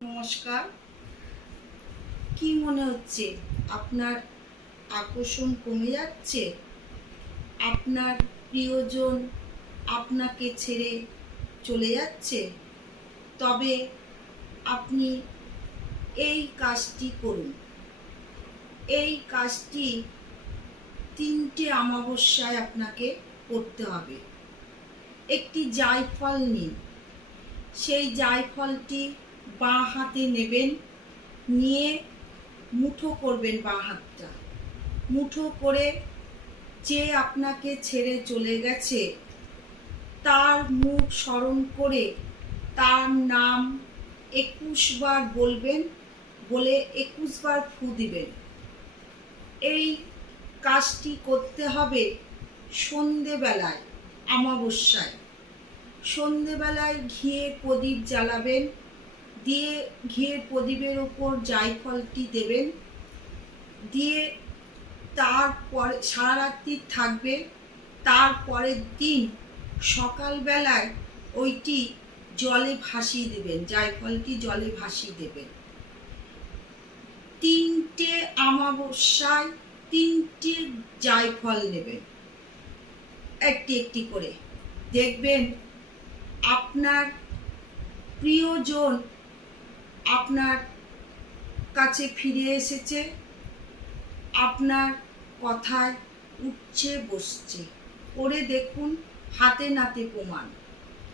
নমস্কার। কি মনে হচ্ছে আপনার আকর্ষণ কমে যাচ্ছে? আপনার প্রিয়জন আপনাকে ছেড়ে চলে যাচ্ছে? তবে আপনি এই কাজটি করুন। এই কাজটি 3টে অমাবস্যায় আপনাকে করতে হবে। একটি জায়ফল নিন। সেই জায়ফলটি বাঁ হাতে নেবেন, নিয়ে মুঠো করবেন বাঁ হাতটা। মুঠো করে যে আপনাকে ছেড়ে চলে গেছে তার মুখ স্মরণ করে তার নাম 21 বার বলবেন, বলে 21 বার ফু দিবেন। এই কাজটি করতে হবে সন্ধেবেলায়, অমাবস্যায়। সন্ধেবেলায় ঘিয়ে প্রদীপ জ্বালাবেন, দিয়ে ঘিয়ের প্রদীপের ওপর জায়ফলটি দেবেন, দিয়ে তারপরে সারা রাত্রি থাকবে। তারপরের দিন সকালবেলায় ওইটি জলে ভাসিয়ে দেবেন, জায়ফলটি জলে ভাসিয়ে দেবেন। 3টে অমাবস্যায় 3টে জায়ফল নেবেন, একটি একটি করে। দেখবেন আপনার প্রিয়জন আপনার কাছে ফিরে এসেছে, আপনার কথায় উঠছে বসছে। করে দেখুন, হাতে নাতে প্রমাণ।